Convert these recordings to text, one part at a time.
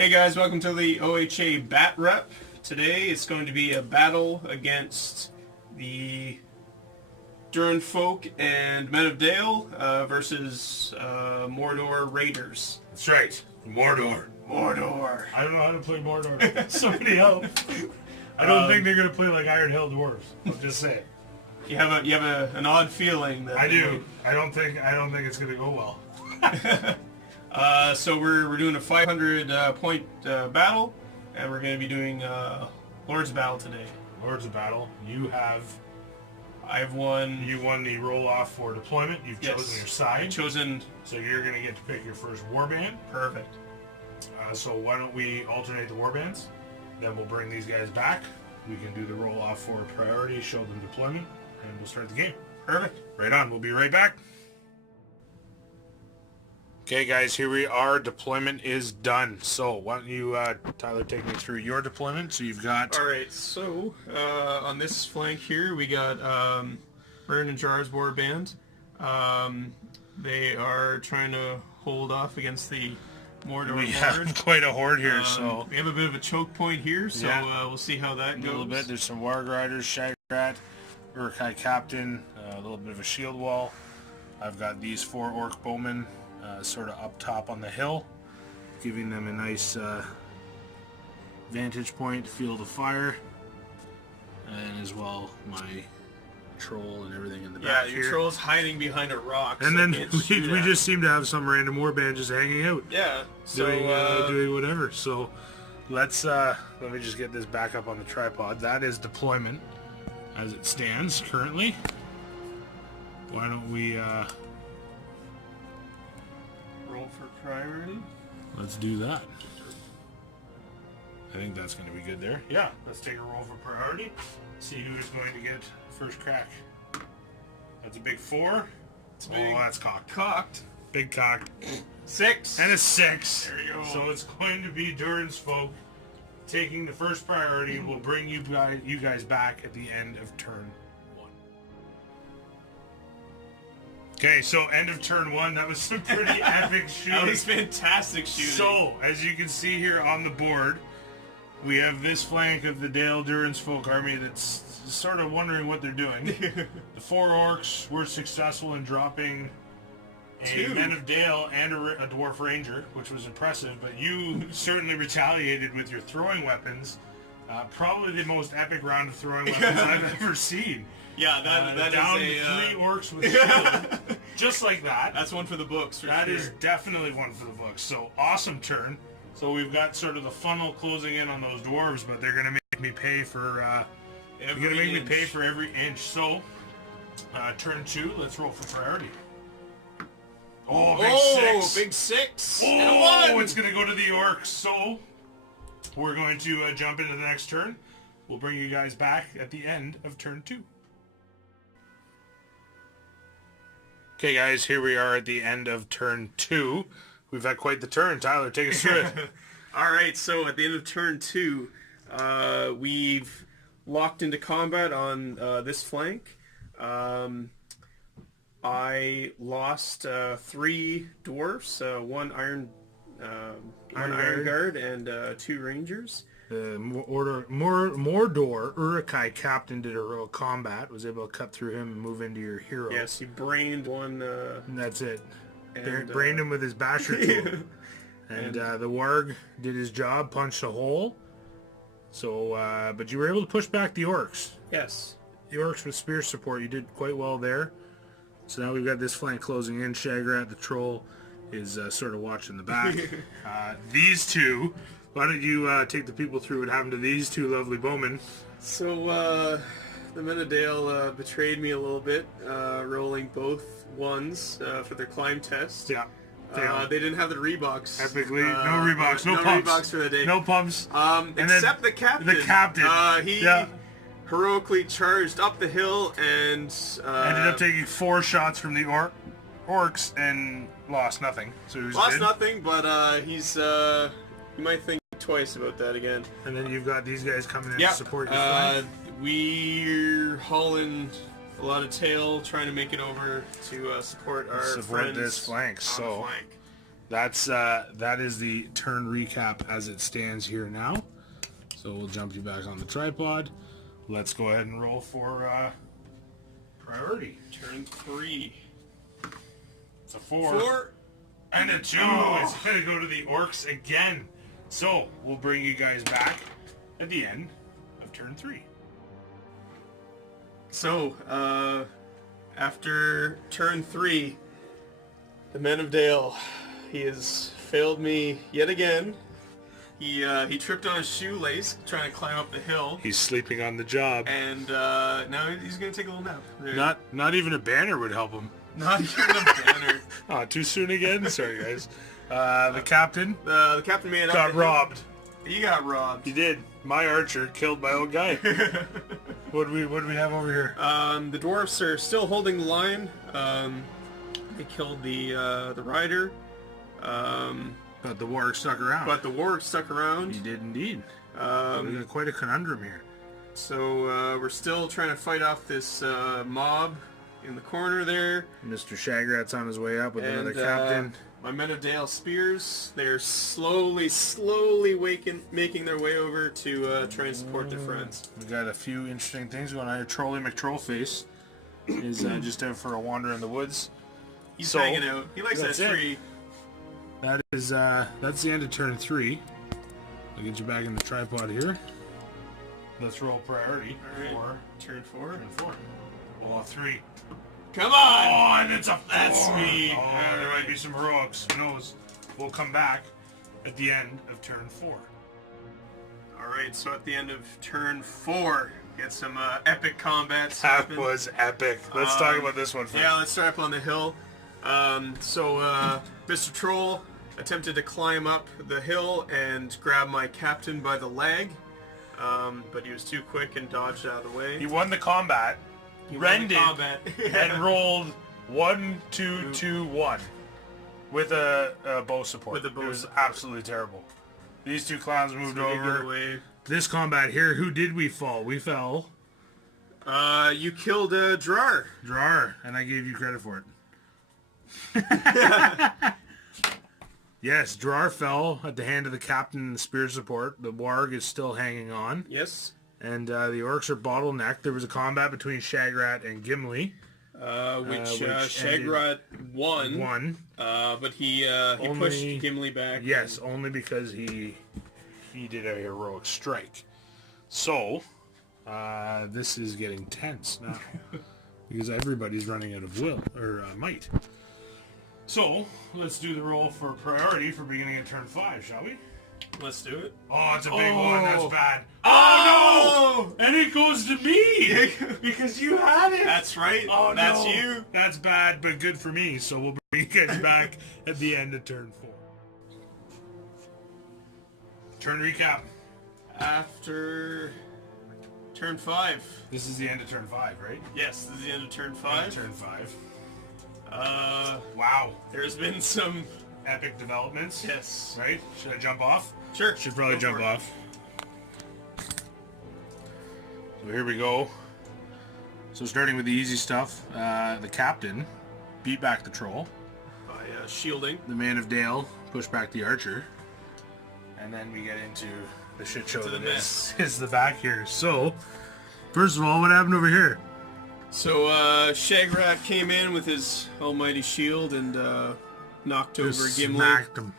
Hey guys, welcome to the OHA BAT REP. Today it's going to be a battle against the Durin folk and Men of Dale versus Mordor Raiders. That's right, Mordor. Mordor. I don't know how to play Mordor. Somebody else. I don't think they're gonna play like Iron Hill Dwarves. I'll just say. You have an odd feeling that I do. I don't think it's gonna go well. So we're doing a 500 point battle, and we're going to be doing Lord's Battle today. Lord's of Battle. I've won. You won the roll off for deployment. You've chosen your side. I've chosen. So you're gonna get to pick your first warband. Perfect. So why don't we alternate the warbands? Then we'll bring these guys back. We can do the roll off for priority, show them deployment, and we'll start the game. Perfect. Right on. We'll be right back. Okay, guys, here we are. Deployment is done. So why don't you, Tyler, take me through your deployment? So you've got... All right, so on this flank here, we got Burn and Jar's warband. They are trying to hold off against the Mordor We horde. have quite a horde here, so... We have a bit of a choke point here, so Yeah. we'll see how that goes. A little bit. There's some Warg Riders, Shagrat, Uruk-hai Captain, a little bit of a shield wall. I've got these 4 Orc Bowmen sort of up top on the hill, giving them a nice vantage point, field of fire, and as well my troll and everything in the back Yeah, your here. troll's hiding behind a rock. And so then can't we shoot at just seem to have some random warband just hanging out, Yeah, so doing whatever. So let's let me just get this back up on the tripod. That is deployment as it stands currently. Why don't we roll for priority. let's do that. I think that's going to be good there. Yeah, let's take a roll for priority. See who is going to get first crack. That's a big 4. It's big. Oh, that's cocked. Cocked. Big cock. 6. And a 6. There you go. So it's going to be Durin's folk taking the first priority. We'll bring you guys back at the end of turn 1. Okay, so end of turn 1. That was some pretty epic shooting. That was fantastic shooting. So, as you can see here on the board, we have this flank of the Dale Durins folk army that's sort of wondering what they're doing. The 4 orcs were successful in dropping a 2 Men of Dale and a dwarf ranger, which was impressive, but you certainly retaliated with your throwing weapons. Probably the most epic round of throwing weapons I've ever seen. Yeah, that down is to 3 orcs with shield, just like that. That's one for the books. That is definitely one for the books. So awesome turn. So we've got sort of the funnel closing in on those dwarves, but they're gonna make me pay for. They're gonna make me pay for every inch. So turn 2. Let's roll for priority. Oh, big 6. Big 6. Oh, And a 1. it's gonna go to the orcs. So we're going to jump into the next turn. We'll bring you guys back at the end of turn 2. Okay, guys, here we are at the end of turn 2. We've had quite the turn. Tyler, take us through it. All right, so at the end of turn 2, we've locked into combat on this flank. I lost 3 dwarfs, 1 iron guard, and 2 rangers. Mordor, Uruk-hai Captain did heroic combat, was able to cut through him and move into your hero. Yes, he brained one. And that's it. And, brained him with his basher tool. And the warg did his job, punched a hole. So, but you were able to push back the orcs. Yes. The orcs with spear support, you did quite well there. So now we've got this flank closing in. Shagrat, the troll, is sort of watching the back. These 2, why don't you take the people through what happened to these 2 lovely bowmen? So, the Men of Dale betrayed me a little bit, rolling both 1s for their climb test. Yeah. They didn't have the Reeboks. Epically, no Reeboks, no pumps. Reeboks for the day. No pumps. Except the captain. The captain. He heroically charged up the hill and ended up taking 4 shots from the orcs and lost nothing. So he was lost dead. nothing, but he's you might think twice about that again. And then you've got these guys coming in to support your flank. We're hauling a lot of tail, trying to make it over to support our friends this flank. on So the flank. that is the turn recap as it stands here now. So we'll jump you back on the tripod. Let's go ahead and roll for priority. Turn 3. It's a 4. And a 2. It's going to go to the orcs again. So we'll bring you guys back at the end of turn 3. So, after turn 3, the Men of Dale, he has failed me yet again. He tripped on his shoelace trying to climb up the hill. He's sleeping on the job. And now he's going to take a little nap. There. Not even a banner would help him. Not even a banner. Oh, too soon again? Sorry, guys. The captain the captain made got robbed. He got robbed. He did. My archer killed my own guy. What do we have over here? The dwarfs are still holding the line. They killed the rider. But the warg stuck around. But the warg stuck around. He did indeed. We got quite a conundrum here. So we're still trying to fight off this mob in the corner there. Mr. Shagrat's on his way up with another captain. My Men of Dale spears, they're slowly making their way over to try and support their friends. We got a few interesting things going on here. Trolley McTrollface is just out for a wander in the woods. He's hanging out. He likes that tree. That's the end of turn 3. I'll get you back in the tripod here. Let's roll priority. All right. Turn 4. Turn 4. Oh, 3. Come on! Oh, and it's a 4. That's me. Oh, there might be some heroics. Who knows? We'll come back at the end of turn 4. Alright, so at the end of turn 4, get some epic combats. That was epic. Let's talk about this one first. Yeah, let's start up on the hill. Mr. Troll attempted to climb up the hill and grab my captain by the leg, but he was too quick and dodged out of the way. He won the combat. Rended and rolled 1, 2, 2, 1 with a bow support. It was absolutely terrible. These two clowns moved over. This combat here, who did we fall? We fell. You killed Drar. Drar, and I gave you credit for it. Yes, Drar fell at the hand of the captain and the spear support. The warg is still hanging on. Yes. And the orcs are bottlenecked. There was a combat between Shagrat and Gimli. Which Shagrat won. But he pushed Gimli back. Yes, only because he did a heroic strike. So, this is getting tense now. Because everybody's running out of might. So, let's do the roll for priority for beginning of turn 5, shall we? Let's do it. Oh, it's a big one. That's bad. Oh, no! And it goes to me! Because you had it! That's right. Oh, that's no. you. That's bad, but good for me. So we'll bring you guys back at the end of turn 4. Turn recap. After turn 5. This is the end of turn 5, right? Yes, this is the end of turn 5. Turn 5. Wow. There's been some epic developments. Yes. Right? Should I jump off? Sure. Should probably jump off. So here we go. So starting with the easy stuff, the captain beat back the troll. By shielding. The Man of Dale pushed back the archer. And then we get into the shit show that is the back here. So, first of all, what happened over here? So, Shagrat came in with his almighty shield and knocked over Gimli.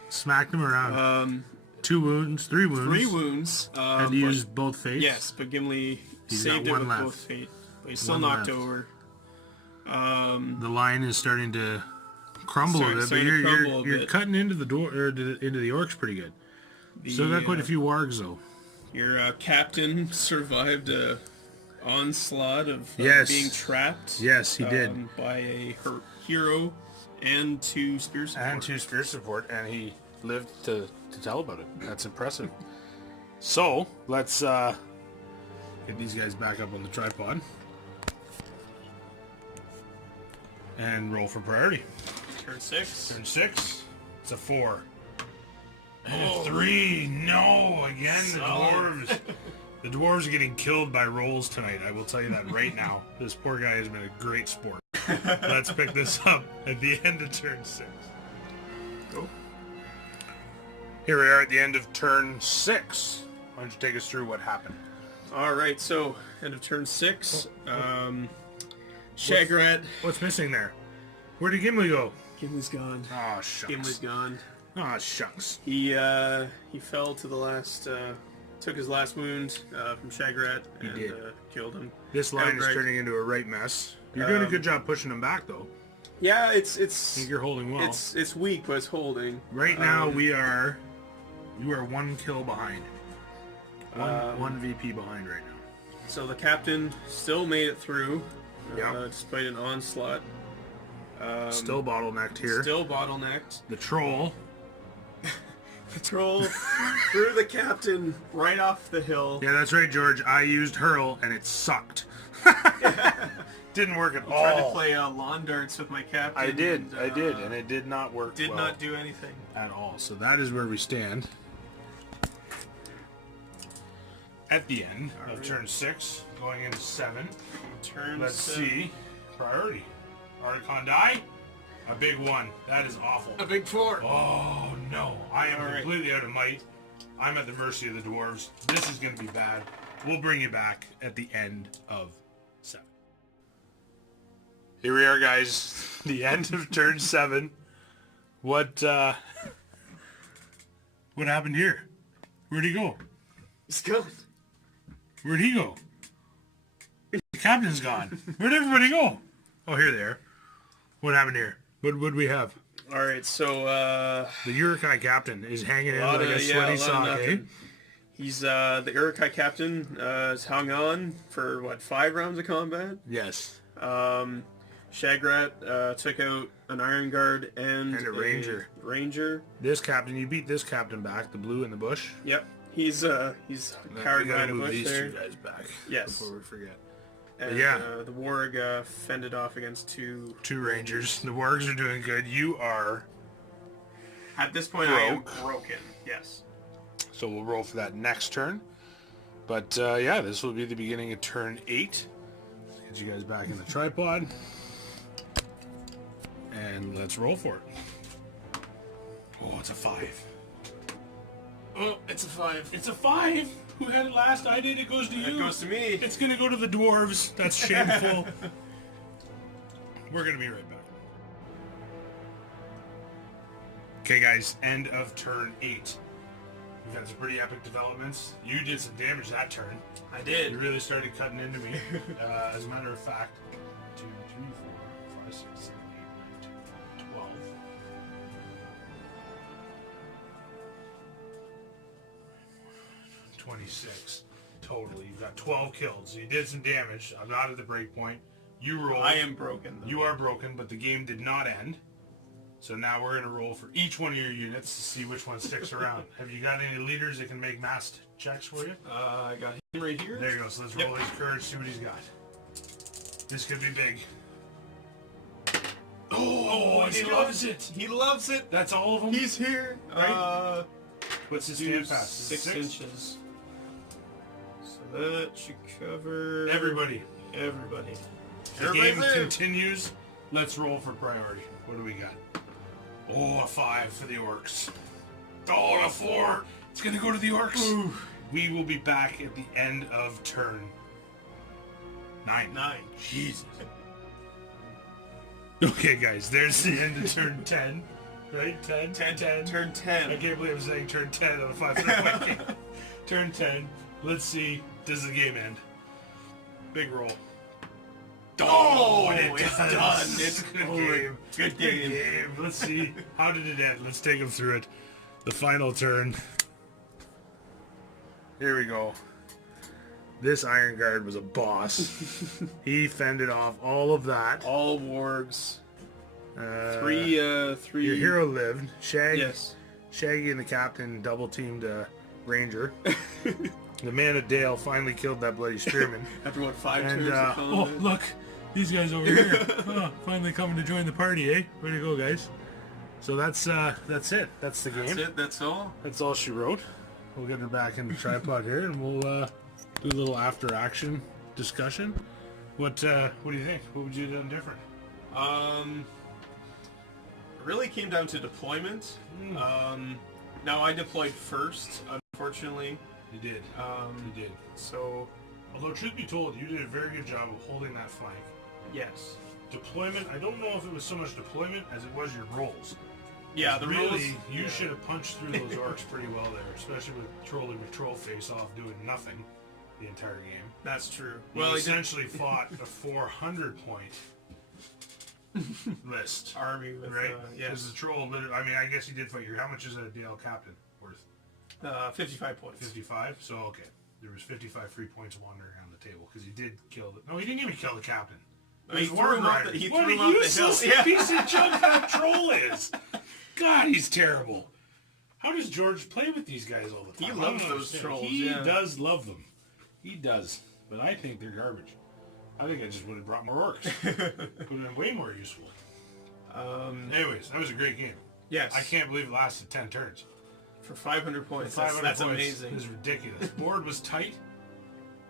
Smacked him around. 2 wounds, 3 wounds. 3 wounds. Had to use both fates. Yes, but Gimli saved it with both fate. But he's still knocked over. The line is starting to crumble a bit, but you're cutting into the door or into the orcs pretty good. Still got quite a few wargs though. Your captain survived a onslaught of being trapped. Yes, he did. By a hero and 2 spear support. And he lived to tell about it. That's impressive. So, let's get these guys back up on the tripod. And roll for priority. Turn 6. Turn 6. It's a 4. And a 3. No, again, the dwarves. The dwarves are getting killed by rolls tonight. I will tell you that right now. This poor guy has been a great sport. Let's pick this up at the end of turn 6. Go. Here we are at the end of turn 6. Why don't you take us through what happened? All right, so end of turn 6. Shagrat. What's missing there? Where did Gimli go? Gimli's gone. Oh, shucks. Gimli's gone. Oh, shucks. He fell to the last. Took his last wound from Shagrat and killed him. This line is turning into a right mess. You're doing a good job pushing him back, though. Yeah, I think you're holding well. It's weak, but it's holding. Right now, you are 1 kill behind. One VP behind right now. So the captain still made it through, Yep. despite an onslaught. Still bottlenecked here. Still bottlenecked. The troll. The troll threw the captain right off the hill. Yeah, that's right, George. I used hurl, and it sucked. Didn't work at all. I tried to play lawn darts with my captain. I did, and it did not work Did not do anything. At all. So that is where we stand. At the end of turn 6, going into 7. Let's see. Priority. Articon die. A big 1. That is awful. A big 4. Oh, no. I am completely out of might. I'm at the mercy of the dwarves. This is going to be bad. We'll bring you back at the end of 7. Here we are, guys. The end of turn 7. What happened here? Where'd he go? He's gone. Where'd he go? The captain's gone. Where'd everybody go? Oh, here they are. What happened here? What would we have? All right, so the Urukai captain is hanging in like a sweaty sock, eh? He's the Urukai captain has hung on for what, 5 rounds of combat? Yes. Shagrat took out an Iron Guard and a Ranger. This captain, you beat this captain back, the blue in the bush. Yep. He's carried behind a bush there. These 2 guys back. Yes. Before we forget. And, the Warg fended off against 2 Rangers. The Wargs are doing good. You are... At this point, I am broken. Yes. So we'll roll for that next turn. But, yeah, this will be the beginning of turn 8. Let's get you guys back in the tripod. And let's roll for it. Oh, it's a 5. Oh, it's a 5. It's a 5! Who had it last? I did. It goes to you. It goes to me. It's going to go to the dwarves. That's shameful. We're going to be right back. Okay, guys. End of turn 8. We've had some pretty epic developments. You did some damage that turn. I did. You really started cutting into me. As a matter of fact, 2, 3, 4, 5, 6, 7, 8, 9, 10, 12. 26 total. You've got 12 kills. You did some damage. I'm not at the break point. You rolled. I am broken, though. You are broken, but the game did not end. So now we're going to roll for each one of your units to see which one sticks around. Have you got any leaders that can make massed checks for you? I got him right here. There you go. So let's roll his courage, see what he's got. This could be big. Oh, he loves it. He loves it. That's all of them? He's here. Right? What's his stand pass? 6 inches. So that should cover... Everybody. The game continues. Let's roll for priority. What do we got? Oh, a 5 for the orcs. Oh, a 4. It's going to go to the orcs. Ooh. We will be back at the end of turn 9. Jesus. Okay, guys. There's the end of turn 10. Right? 10? 10. Turn 10. I can't believe I'm saying turn 10 on a 5-point game. Turn 10. Let's see. Does the game end? Big roll. Oh, it's done. It's good game. Good game. Let's see. How did it end? Let's take him through it. The final turn. Here we go. This Iron Guard was a boss. He fended off all of that. All wargs. 3. Your hero lived. Yes. Shaggy and the captain double teamed Ranger. The man of Dale finally killed that bloody spearman. After what, 5 turns of combat? Oh, look. These guys over here. Finally coming to join the party, eh? Way to go, guys. So that's it. That's the game. That's it. That's all. That's all she wrote. We'll get her back in the tripod here, and we'll do a little after-action discussion. What do you think? What would you have done different? It really came down to deployment. No, I deployed first, unfortunately. You did. You did. So, Although, truth be told, you did a very good job of holding that flank. yes. Deployment, I don't know if it was so much deployment as it was your rolls. Yeah, the really, rules. you should have punched through those orcs pretty well there, especially with trolling with troll face off doing nothing the entire game. That's true. You Well, essentially fought a 400 point list, army with right? yes, Because the troll, literally, I mean, I guess you did fight your. How much is a Dale captain worth? 55 points. 55. So okay, there was 55 free points wandering around the table because he did kill the. No, he didn't even kill the captain. He threw him off the, he threw him off the hill. Yeah. Piece of junk that troll is. God, he's terrible. How does George play with these guys all the time? He loves those trolls. He yeah. does love them. He does. But I think they're garbage. I think I just would have brought more orcs. Would have been way more useful. Anyways, that was a great game. Yes. I can't believe it lasted 10 turns. For 500 points. 500 that's points amazing. is ridiculous. Board was tight.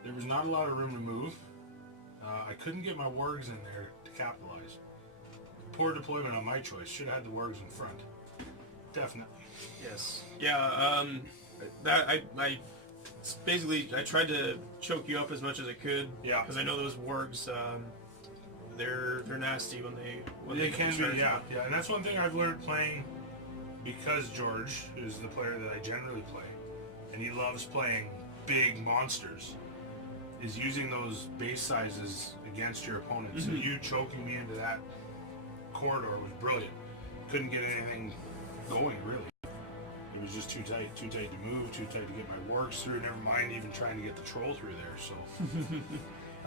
There was not a lot of room to move. I couldn't get my wargs in there to capitalize. Poor deployment on my choice. Should have had the wargs in front. Definitely. Yes. Yeah. That I basically I tried to choke you up as much as I could. Yeah. Because I know those wargs. They're nasty when they can charge be. Yeah. up. Yeah. And that's one thing I've learned playing, because George is the player that I generally play, and he loves playing big monsters, is using those base sizes against your opponent. So you choking me into that corridor was brilliant. Couldn't get anything going, really. It was just too tight to move, too tight to get my wargs through. Never mind even trying to get the troll through there. So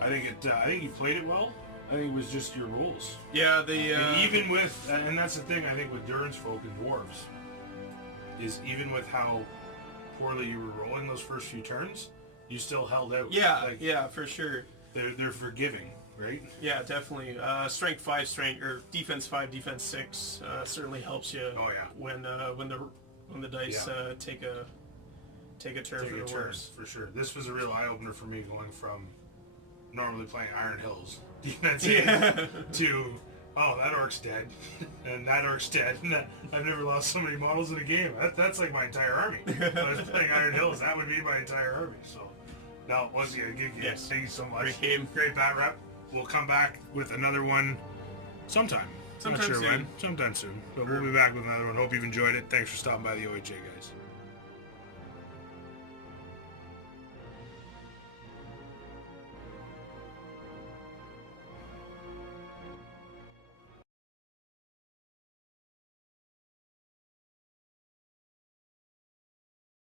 I think you played it well. I think it was just your rules. Yeah. And even with, and that's the thing I think with Durin's folk and dwarves, is even with how poorly you were rolling those first few turns, you still held out. Yeah. Like, Yeah. For sure. They're forgiving, right? Yeah, definitely. Strength 5, or defense 5, defense 6 certainly helps you. Oh, yeah. When the dice take a turn for the worse. For sure. This was a real eye opener for me, going from normally playing Iron Hills defense to that orc's dead, and that orc's dead. And I've never lost so many models in a game. That's like my entire army. If I was playing Iron Hills, that would be my entire army. So. No, once again, good game. Yes. Thank you so much. Great game. Great bat rep. We'll come back with another one sometime. Sometime Not sure soon. when. Sometime soon. But we'll be back with another one. Hope you've enjoyed it. Thanks for stopping by the OHA, guys.